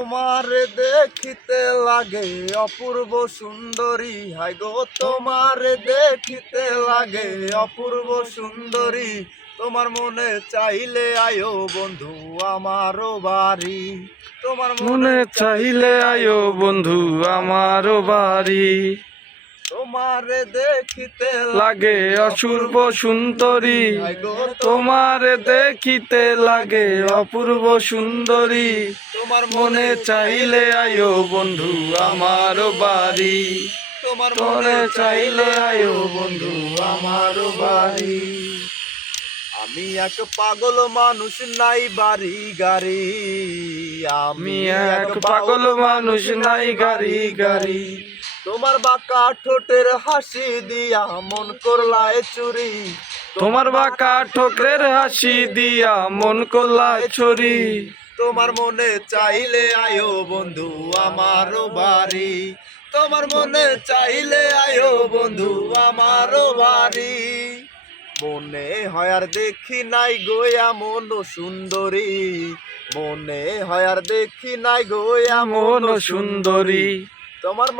তোমার দেখিতে লাগে অপূর্ব সুন্দরী, হায় গো তোমার দেখিতে লাগে অপূর্ব সুন্দরী। তোমার মনে চাইলে আয়ো বন্ধু আমারও বাড়ি, তোমার মনে চাইলে আয়ো বন্ধু আমারও বাড়ি। তোমার দেখিতে লাগে অপূর্ব সুন্দরী, হায় গো তোমার দেখিতে লাগে অপূর্ব সুন্দরী। তোমার মনে চাইলে আয়ো বন্ধু আমারও বাড়ি, তোমার মনে চাইলে আয়ো বন্ধু আমারও বাড়ি। আমি এক পাগল মানুষ নাই বাড়ি গাড়ি, আমি এক পাগল মানুষ নাই গাড়ি গাড়ি। তোমার বাঁকা ঠোঁটের হাসি দিয়া মন করলায় চুরি, তোমার বাঁকা ঠোকরের হাসি দিয়া মন করলায় ছড়ি। তোমার মনে চাইলে আয়ো বন্ধু আমারও বাড়ি, তোমার মনে চাইলে আয়ো বন্ধু আমারও বাড়ি। মনে হয় আর দেখি নাই গোয়া মন সুন্দরী, মনে হয় আর দেখি নাই গোয়া মন সুন্দরী। তোমার